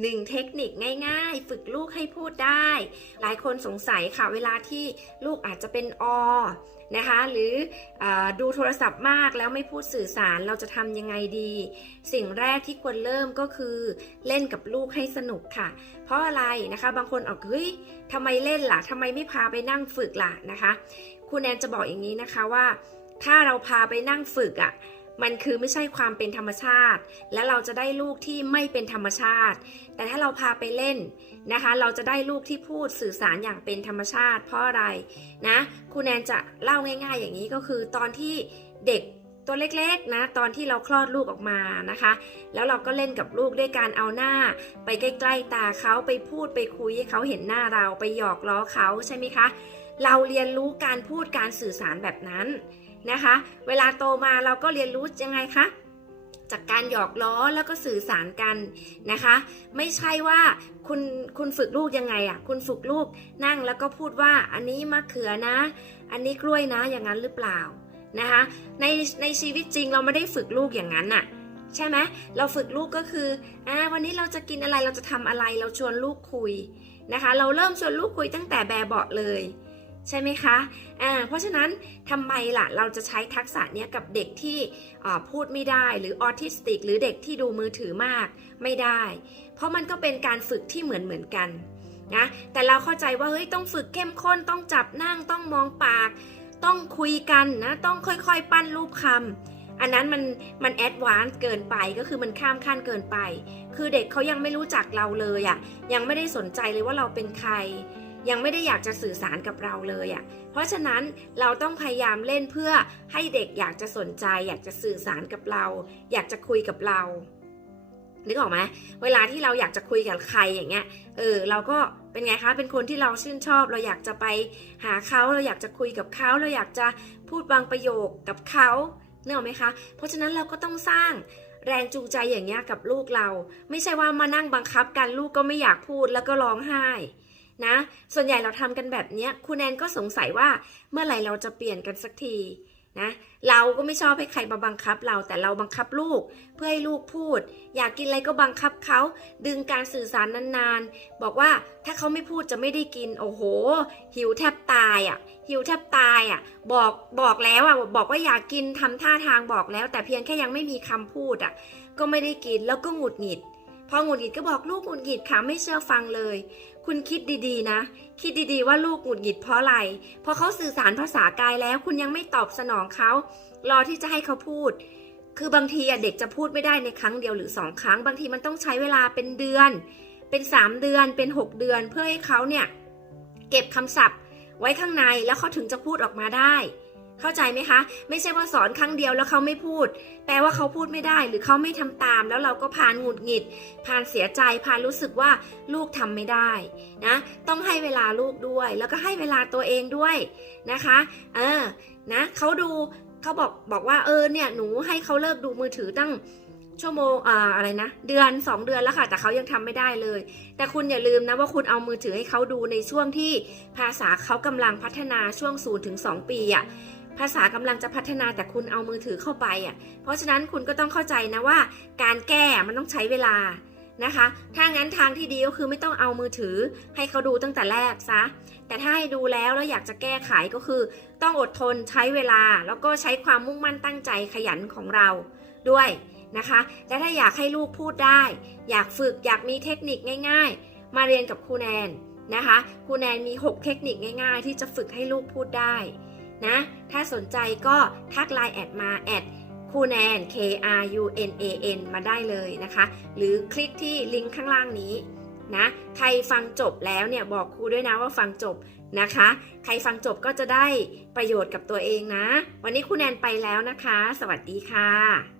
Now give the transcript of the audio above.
หนึ่งเทคนิคง่ายๆ ฝึกลูกให้พูดได้ หลายคนสงสัยค่ะ เวลาที่ลูกอาจจะเป็นอนะคะ หรืออดูโทรศัพท์มากแล้วไม่พูดสื่อสารเราจะทำยังไงดี สิ่งแรกที่ควรเริ่มก็คือเล่นกับลูกให้สนุกค่ะ เพราะอะไรนะคะ บางคนออกเฮ้ยทำไมเล่นล่ะทำไมไม่พาไปนั่งฝึกล่ะนะคะ คุณแอนจะบอกอย่างนี้นะคะว่า ถ้าเราพาไปนั่งฝึกอะ่ะ มันคือไม่ใช่ความเป็นธรรมชาติ และเราจะได้ลูกที่ไม่เป็นธรรมชาติ แต่ถ้าเราพาไปเล่นนะคะ เราจะได้ลูกที่พูดสื่อสารอย่างเป็นธรรมชาติ เพราะอะไรนะคุณแนนจะเล่าง่าย ๆ อย่างนี้ก็คือตอนที่เด็กตัวเล็กๆนะตอนที่เราคลอดลูกออกมานะคะ แล้วเราก็เล่นกับลูกด้วยการเอาหน้า ไปใกล้ๆตาเขาไปพูดไปคุยให้เขาเห็นหน้าเราไปหยอกล้อเขาใช่ไหมคะ เราเรียนรู้การพูดการสื่อสารแบบนั้น นะคะ เวลาโตมาเราก็เรียนรู้ยังไงคะจากการหยอกล้อแล้วก็สื่อสารกันนะคะ ไม่ใช่ว่าคุณคุณฝึกลูกยังไงอะ่ะคุณฝึกลูกนั่งแล้วก็พูดว่าอันนี้มะเขือนะ อันนี้กล้วยนะอย่างนั้นหรือเปล่านะคะในในชีวิตจริงเราไม่ได้ฝึกลูกอย่างนั้นน่ะใช่ไหมเราฝึกลูกก็คืออ่าวันนี้เราจะกินอะไรเราจะทำอะไรเราชวนลูกคุยนะคะ เราเริ่มชวนลูกคุยตั้งแต่แบบเบาะเลย ใช่ไหมคะอ่าเพราะฉะนั้นทำไมล่ะเราจะใช้ทักษะเนี้ยกับเด็กที่พูดไม่ได้หรือออทิสติก หรือเด็กที่ดูมือถือมากไม่ได้ เพราะมันก็เป็นการฝึกที่เหมือนเหมือนกันนะแต่เราเข้าใจว่าเฮ้ยต้องฝึกเข้มข้นต้องจับนั่งต้องมองปาก ต้องคุยกันนะต้องค่อยๆ ปั้นรูปคำอันนั้นมันมันแอดวานซ์เกินไปก็คือมันข้ามขั้นเกินไป คือเด็กเขายังไม่รู้จักเราเลยอะ่ะยังไม่ได้สนใจเลยว่าเราเป็นใคร ยังไม่ได้อยากจะสื่อสารกับเราเลยอะ่ะ เพราะฉะนั้นเราต้องพยายามเล่นเพื่อให้เด็กอยากจะสนใจ อยากจะสื่อสารกับเรา อยากจะคุยกับเรานึกออกไหมเวลาที่เราอยากจะคุยกับใครอย่างเงี้ย เออ เราก็เป็นไงคะ เป็นคนที่เราชื่นชอบ เราอยากจะไปหาเขา เราอยากจะคุยกับเขา เราอยากจะพูดบางประโยคกับเขาเนกออกไหมคะ เพราะฉะนั้นเราก็ต้องสร้างแรงจูงใจอย่างเงี้ยกับลูกเรา ไม่ใช่ว่ามานั่งบังคับกันลูกก็ไม่อยากพูดแล้วก็ร้องไห้ นะ ส่วนใหญ่เราทำกันแบบนี้คุณแนนก็สงสัยว่าเมื่อไหร่เราจะเปลี่ยนกันสักทีนะ เราก็ไม่ชอบให้ใครมาบังคับเรา แต่เราบังคับลูกเพื่อให้ลูกพูด อยากกินอะไรก็บังคับเขา ดึงการสื่อสารนานๆ บอกว่าถ้าเขาไม่พูดจะไม่ได้กิน โอ้โห หิวแทบตายอะ หิวแทบตายอะ บอกบอกแล้วอะ บอกว่าอยากกินทำท่าทางบอกแล้ว แต่เพียงแค่ยังไม่มีคำพูดอะ ก็ไม่ได้กินแล้วก็หงุดหงิด พอหงุดหงิดก็บอกลูกหงุดหงิดค่ะไม่เชื่อฟังเลย คุณคิดดีๆนะ คิดดีๆว่าลูกหงุดหงิดเพราะอะไรพอเขาสื่อสารภาษากายแล้ว คุณยังไม่ตอบสนองเขารอที่จะให้เขาพูด คือบางทีอะเด็กจะพูดไม่ได้ในครั้งเดียวหรือสองครั้ง บางทีมันต้องใช้เวลาเป็นเดือน เป็นสามเดือนเป็นหกเดือนเพื่อให้เขาเนี่ยเก็บคำศัพท์ไว้ข้างในแล้วเขาถึงจะพูดออกมาได้ เข้าใจไหมคะ ไม่ใช่ว่าสอนครั้งเดียวแล้วเขาไม่พูด แปลว่าเขาพูดไม่ได้หรือเขาไม่ทำตาม แล้วเราก็พานหงุดหงิด พานเสียใจ พานรู้สึกว่าลูกทำไม่ได้นะ ต้องให้เวลาลูกด้วย แล้วก็ให้เวลาตัวเองด้วยนะคะ เออ นะเขาดูเขาบอกบอกว่าเออเนี่ยหนูให้เขาเลิกดูมือถือตั้งชั่วโมงอ่าอะไรนะ เดือน 2 เดือนแล้วค่ะ แต่เขายังทำไม่ได้เลย แต่คุณอย่าลืมนะว่าคุณเอามือถือให้เขาดูในช่วงที่ภาษาเขากำลังพัฒนาช่วง0ูนถึงสปีอะ่ะ ภาษากำลังจะพัฒนาแต่คุณเอามือถือเข้าไปอะ เพราะฉะนั้นคุณก็ต้องเข้าใจนะว่า การแก้มันต้องใช้เวลานะคะ ถ้างั้นทางที่ดีก็คือไม่ต้องเอามือถือให้เขาดูตั้งแต่แรกซะ แต่ถ้าให้ดูแล้วแล้วอยากจะแก้ไขก็คือ ต้องอดทนใช้เวลา แล้วก็ใช้ความมุ่งมั่นตั้งใจขยันของเราด้วยนะคะ และถ้าอยากให้ลูกพูดได้ อยากฝึกอยากมีเทคนิคง่าย ๆ มาเรียนกับครูแนนนะคะ ครูแนนมี 6 เทคนิคง่าย ๆ ที่จะฝึกให้ลูกพูดได้ นะ ถ้าสนใจก็ทักไลน์แอดมาแอดคูแนน K R U N A N มาได้เลยนะคะ หรือคลิกที่ลิงก์ข้างล่างนี้นะ ใครฟังจบแล้วเนี่ยบอกครูด้วยนะว่าฟังจบนะคะ ใครฟังจบก็จะได้ประโยชน์กับตัวเองนะ วันนี้ครูแนนไปแล้วนะคะ สวัสดีค่ะ